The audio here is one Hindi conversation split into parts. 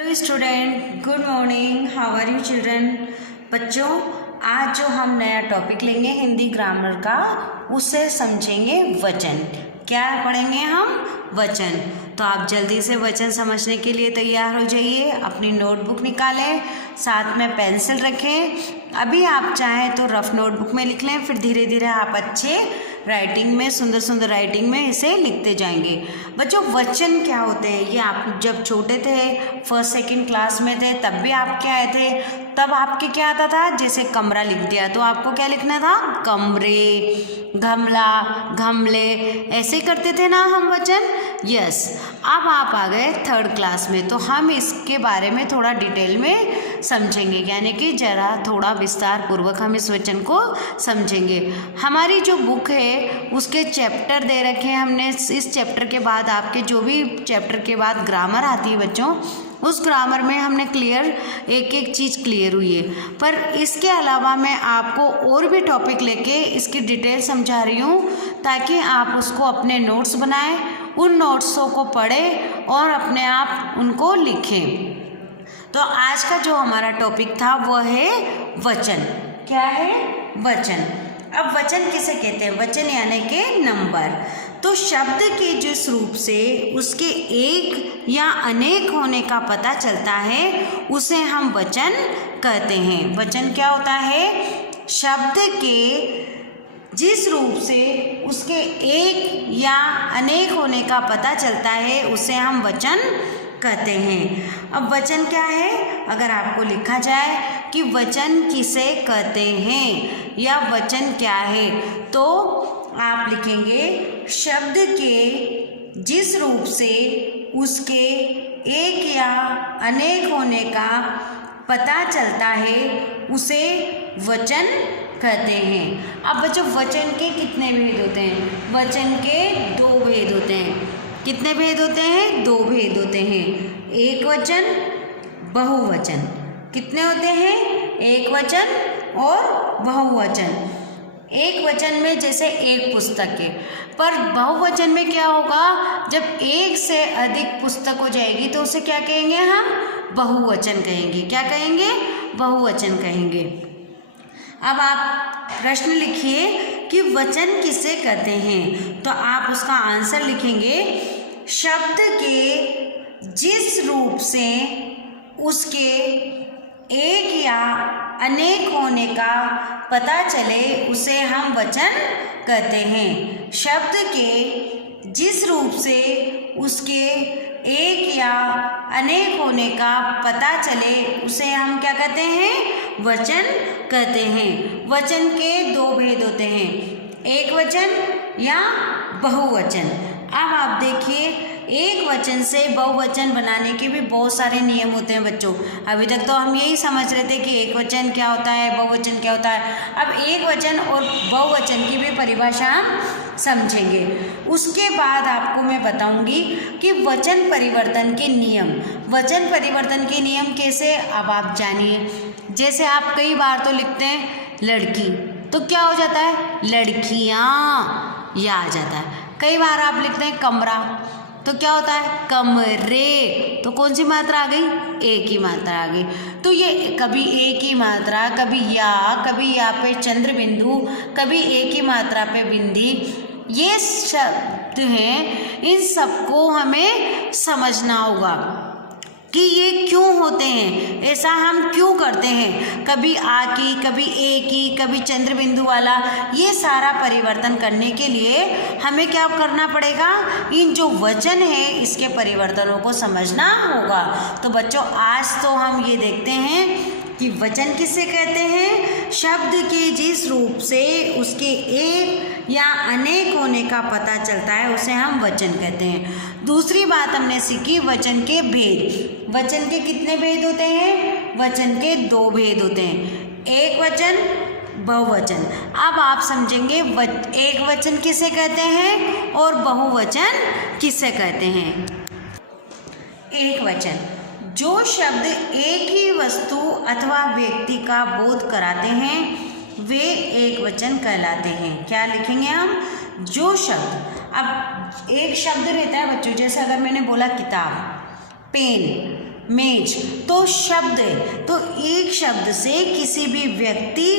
Hello student, good morning. How are you children. बच्चों, आज जो हम नया टॉपिक लेंगे हिंदी ग्रामर का, उससे समझेंगे वचन। क्या पढ़ेंगे हम? वचन। तो आप जल्दी से वचन समझने के लिए तैयार हो जाइए। अपनी नोटबुक निकालें, साथ में पेंसिल रखें। अभी आप चाहें तो रफ नोटबुक में लिख लें, फिर धीरे धीरे आप अच्छे राइटिंग में, सुंदर सुंदर राइटिंग में इसे लिखते जाएंगे। बच्चों, वचन क्या होते हैं? ये आप जब छोटे थे, फर्स्ट सेकंड क्लास में थे, तब भी आप क्या आए थे? तब आपके क्या आता था? जैसे कमरा लिख दिया तो आपको क्या लिखना था? कमरे, गमला, गमले, ऐसे करते थे ना हम वचन। यस। अब आप आ गए थर्ड क्लास में, तो हम इसके बारे में थोड़ा डिटेल में समझेंगे, यानी कि जरा थोड़ा विस्तार पूर्वक हम इस वचन को समझेंगे। हमारी जो बुक है उसके चैप्टर दे रखे हैं हमने। इस चैप्टर के बाद आपके जो भी चैप्टर के बाद ग्रामर आती है बच्चों, उस ग्रामर में हमने क्लियर एक एक चीज़ क्लियर हुई है। पर इसके अलावा मैं आपको और भी टॉपिक लेके इसकी डिटेल समझा रही हूँ, ताकि आप उसको अपने नोट्स बनाएं, उन नोट्सों को पढ़ें और अपने आप उनको लिखें। तो आज का जो हमारा टॉपिक था वो है वचन। क्या है? वचन। अब वचन किसे कहते हैं? वचन यानी के नंबर। तो शब्द के जिस रूप से उसके एक या अनेक होने का पता चलता है, उसे हम वचन कहते हैं। वचन क्या होता है? शब्द के जिस रूप से उसके एक या अनेक होने का पता चलता है, उसे हम वचन कहते हैं। अब वचन क्या है? अगर आपको लिखा जाए कि वचन किसे कहते हैं या वचन क्या है, तो आप लिखेंगे शब्द के जिस रूप से उसके एक या अनेक होने का पता चलता है, उसे वचन कहते हैं। अब बच्चों, वचन के कितने भेद होते हैं? वचन के दो भेद होते हैं। कितने भेद होते हैं? दो भेद होते हैं। एक वचन, बहुवचन। कितने होते हैं? एक वचन और बहुवचन। एक वचन में जैसे एक पुस्तक है, पर बहुवचन में क्या होगा? जब एक से अधिक पुस्तक हो जाएगी तो उसे क्या कहेंगे हम? बहुवचन कहेंगे। क्या कहेंगे? बहुवचन कहेंगे। अब आप प्रश्न लिखिए कि वचन किसे कहते हैं, तो आप उसका आंसर लिखेंगे शब्द के जिस रूप से उसके एक या अनेक होने का पता चले, उसे हम वचन कहते हैं। शब्द के जिस रूप से उसके एक या अनेक होने का पता चले, उसे हम क्या कहते हैं? वचन कहते हैं। वचन के दो भेद होते हैं, एक वचन या बहुवचन। अब आप देखिए, एक वचन से बहुवचन बनाने के भी बहुत सारे नियम होते हैं बच्चों। अभी तक तो हम यही समझ रहे थे कि एक वचन क्या होता है, बहुवचन क्या होता है। अब एक वचन और बहुवचन की भी परिभाषा हम समझेंगे। उसके बाद आपको मैं बताऊंगी कि वचन परिवर्तन के नियम। वचन परिवर्तन के नियम कैसे, अब आप जानिए। जैसे आप कई बार तो लिखते हैं लड़की, तो क्या हो जाता है? लड़कियाँ, या आ जाता है। कई बार आप लिखते हैं कमरा, तो क्या होता है? कमरे। तो कौन सी मात्रा आ गई? एक ही मात्रा आ गई। तो ये कभी एक ही मात्रा, कभी या पे चंद्र बिंदु, कभी एक ही मात्रा पे बिंदी, ये शब्द हैं। इन सबको हमें समझना होगा कि ये क्यों होते हैं, ऐसा हम क्यों करते हैं। कभी आ की, कभी ए की, कभी चंद्र बिंदु वाला। ये सारा परिवर्तन करने के लिए हमें क्या करना पड़ेगा? इन जो वचन है इसके परिवर्तनों को समझना होगा। तो बच्चों, आज तो हम ये देखते हैं कि वचन किसे कहते हैं? शब्द के जिस रूप से उसके एक या अनेक होने का पता चलता है, उसे हम वचन कहते हैं। दूसरी बात हमने सीखी, वचन के भेद। वचन के कितने भेद होते हैं? वचन के दो भेद होते हैं, एक वचन, बहुवचन। अब आप समझेंगे एक वचन किसे कहते हैं और बहुवचन किसे कहते हैं। एक वचन, जो शब्द एक ही वस्तु अथवा व्यक्ति का बोध कराते हैं, वे एक वचन कहलाते हैं। क्या लिखेंगे हम? जो शब्द। अब एक शब्द रहता है बच्चों, जैसे अगर मैंने बोला किताब, पेन, मेज तो शब्द है, तो एक शब्द से किसी भी व्यक्ति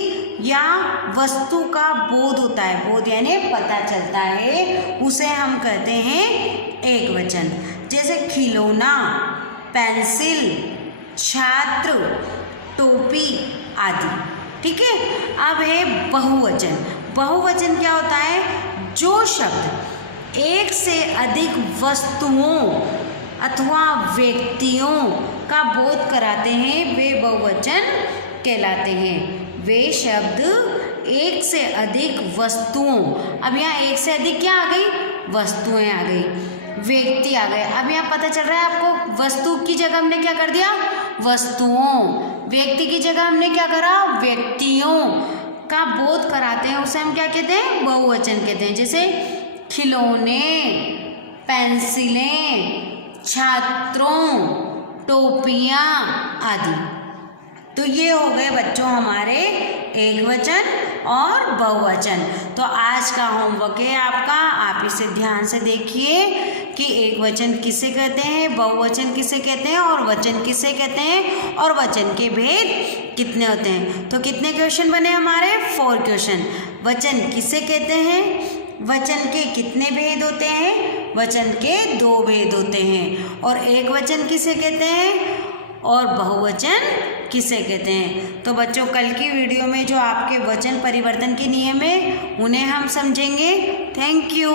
या वस्तु का बोध होता है, बोध यानी पता चलता है, उसे हम कहते हैं एक वचन। जैसे खिलौना, पेंसिल, छात्र, टोपी आदि। ठीक है। अब है बहुवचन। बहुवचन क्या होता है? जो शब्द एक से अधिक वस्तुओं अथवा व्यक्तियों का बोध कराते हैं वे बहुवचन कहलाते हैं। वे शब्द एक से अधिक वस्तुओं, अब यहाँ एक से अधिक क्या आ गई? वस्तुएं आ गई, व्यक्ति आ गए। अब यहाँ पता चल रहा है आपको, वस्तु की जगह हमने क्या कर दिया? वस्तुओं। व्यक्ति की जगह हमने क्या करा? व्यक्तियों का बोध कराते हैं, उसे हम क्या कहते हैं? बहुवचन कहते हैं। जैसे खिलौने, पेंसिलें, छात्रों, टोपियाँ आदि। तो ये हो गए बच्चों हमारे एक वचन और बहुवचन। तो आज का होमवर्क है आपका, आप इसे ध्यान से देखिए कि एक वचन किसे कहते हैं, बहुवचन किसे कहते हैं और वचन किसे कहते हैं, और वचन के भेद कितने होते हैं। तो कितने क्वेश्चन बने हमारे? 4 क्वेश्चन। वचन किसे कहते हैं, वचन के कितने भेद होते हैं? वचन के 2 भेद होते हैं। और एक वचन किसे कहते हैं और बहुवचन किसे कहते हैं। तो बच्चों कल की वीडियो में जो आपके वचन परिवर्तन के नियम है उन्हें हम समझेंगे। Thank you.